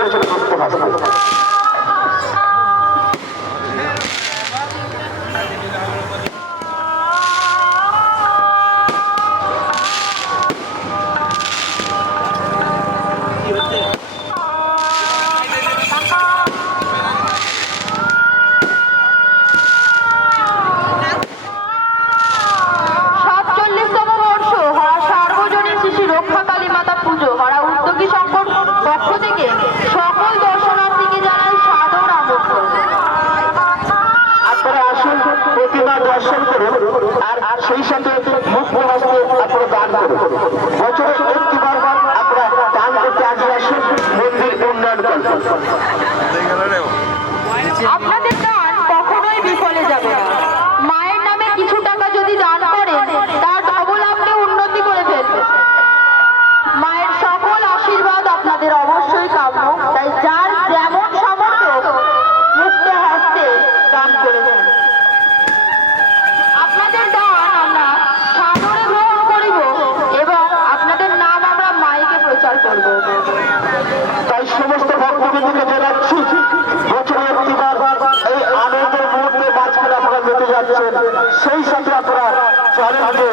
করেছেন মুক্ত হস্তে। দর্শন করুন আর সেই সাথে মুক্ত হস্তে আপনারা দান করুন। বছরে একটিবার আপনারা দান করতে আগে আসুন, মন্দির উন্নয়ন করুন। আপনাদের দান কখনোই বিফলে যাবে না। মায়ের নামে কিছু টাকা যদি দান করেন তার ডবল আপনি উন্নতি করে ফেলবেন। মায়ের সকল আশীর্বাদ আপনাদের অবশ্যই কাম্য, তাই যার যেমন সামর্থ্য মুক্ত হস্তে দান করেছেন। আপনাদের দান আমরা সাদরে গ্রহণ করিব এবং আপনাদের নাম আমরা মাইকে প্রচার করব। তাই সমস্ত ভক্তবৃন্দকে জানাচ্ছি, বছরে একটিবার এই আনন্দের মুহূর্তে মাঝখানে আপনারা মেতে যাচ্ছেন, সেই সাথে আপনারা জানেন যে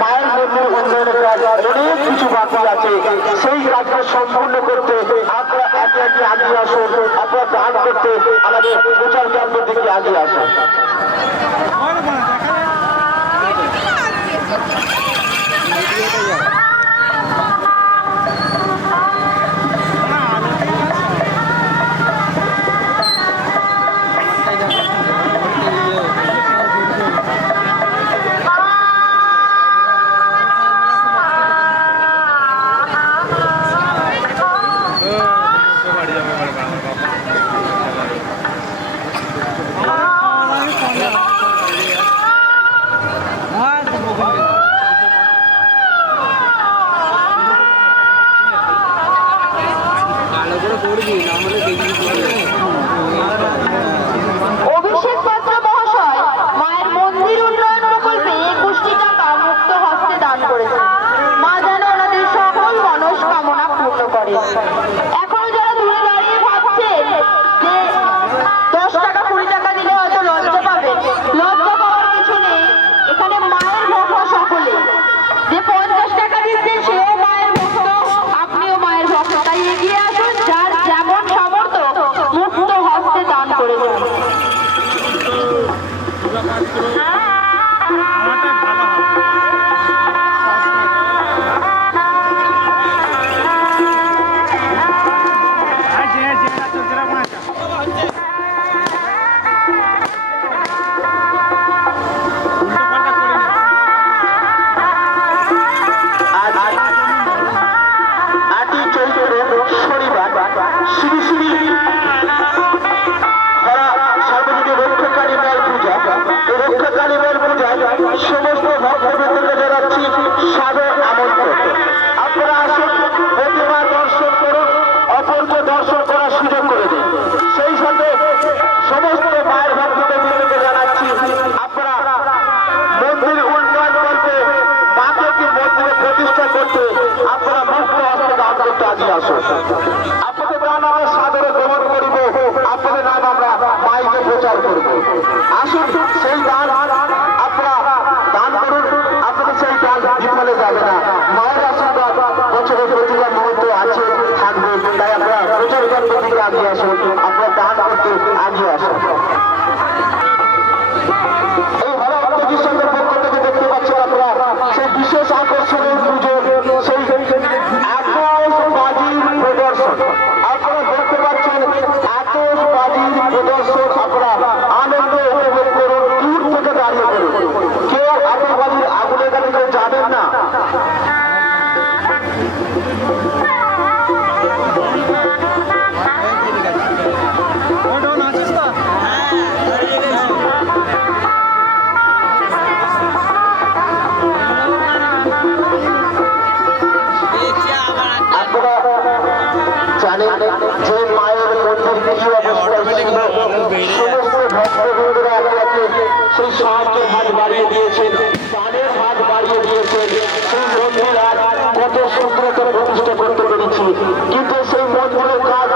মায়ের মন্দির উন্নয়নের কাজ অনেক কিছু বাকি আছে। সেই কাজকে সম্পূর্ণ করতে আপনারা একে একে আগিয়ে আসুন, আপনারা দান করতে আমাদের প্রচার কেন্দ্রের দিকে আগিয়ে আসুন। অভিষেক পাত্র মহাশয় মায়ের মন্দির উন্নয়ন প্রকল্পে 21টি টাকা মুক্ত হস্তে দান করেছেন। মা যেন ওনাদের সকল মনস্কামনা পূর্ণ করে। এখনো যারা দূরে দাঁড়িয়ে ভাবছেন যে 10 টাকা 20 টাকা দিলে হয়তো লজ্জা পাবেন, লজ্জা পাওয়ার কিছু নেই। এখানে মায়ের ভক্ত সকলে, যে 50 টাকা দিচ্ছেন সেও মায়ের ভক্ত, আপনিও মায়ের ভক্ত। তাই এগিয়ে আসুন, যার যেমন সামর্থ্য মুক্ত হস্তে দান করে দেন। শ্রী শ্রী সার্বজনীন রক্ষাকালী মায়ের পূজা, এই রক্ষাকালী মায়ের পূজায় সমস্ত ভক্তবৃন্দকে জানাচ্ছি সাদর আমন্ত্রণ। আপনারা আসুন, প্রতিমা দর্শন করুন, অপরকে দর্শন করার সুযোগ করে দিন। সেই সাথে সমস্ত মায়ের ভক্তবৃন্দকে জানাচ্ছি আপনারা মন্দির উন্নয়ন করতে, মাকে কি মন্দিরে প্রতিষ্ঠা করতে আপনারা মুক্ত হস্তে দান করতে আগে আসুন। আপনাদের দান আমরা সাদরে গ্রহণ করিব, আপনাদের নাম আমরা মাইকে প্রচার করব। আসুন, সেই দান আপনারা দান করুন, আপনাদের সেই দান বিফলে যাবে না। মায়ের আশীর্বাদ বছরের প্রতিটা মুহূর্তে আছে, থাকবে। তাই আপনারা প্রচার কেন্দ্রের দিকে আগিয়ে আসুন, আপনারা দান করতে আগিয়ে আসুন। এই হরা অন্তর্জিষ্ণের পক্ষ থেকে দেখতে পাচ্ছেন আপনারা সেই বিশেষ আকর্ষণের পুজো, সেই আতশবাজির প্রদর্শন আপনারা দেখতে পাচ্ছেন। আতশবাজির প্রদর্শন আপনারা আনন্দ উপভোগ করুন, দূর থেকে দাঁড়িয়ে করুন। কেউ আতশবাজির আগুনের কাছে কেউ যাবেন না। জানেন যে মায়ের মন্দির কি অবস্থায় ছিল, সমস্ত ভক্তবৃন্দরা আপনাকে সেই সাহায্যের হাত বাড়িয়ে দিয়েছেন, দানের হাত বাড়িয়ে দিয়েছেন। সেই মন্দির আজ কত সুন্দর প্রতিষ্ঠা করতে পেরেছি, কিন্তু সেই মন্দিরের কাজ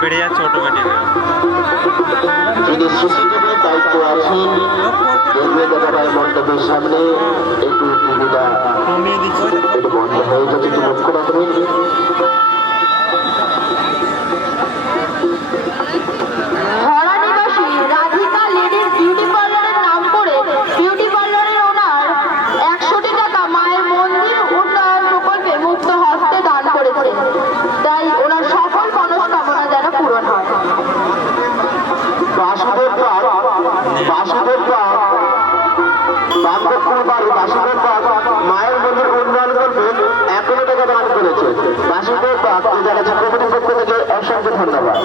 বেড়ে যাচ্ছে অটোমেটিক। যিনি সিসিটিভি দায়িত্ব আছেন দেখবে দাদাভাই মণ্ডপের সামনে একটু টিভিটা কমিয়ে দিচ্ছি। একটু বন্ধ হয়ে যাচ্ছে, একটু লক্ষ্য রাখবেন। ধরা নিবাসী রাধিকা লেডিস বিউটি পার্লারের নাম করে বিউটি পার্লারের ওনার 100টি টাকা মায়ের মন্দির উন্নয়ন প্রকল্পে মুক্ত হস্তে দান করেছেন। তাই ওনার সকল মনস্কামনা যেন পূরণ হয়। বাসুদেব পাক বাগদত্তর বাড়ি বাসুদেব পাক মায়ের মন্দির উন্নয়ন করবে 1 টাকা দান করেছে। বাসুদেব পাক এই জায়গায় কমিটির পক্ষ থেকে অসংখ্য ধন্যবাদ।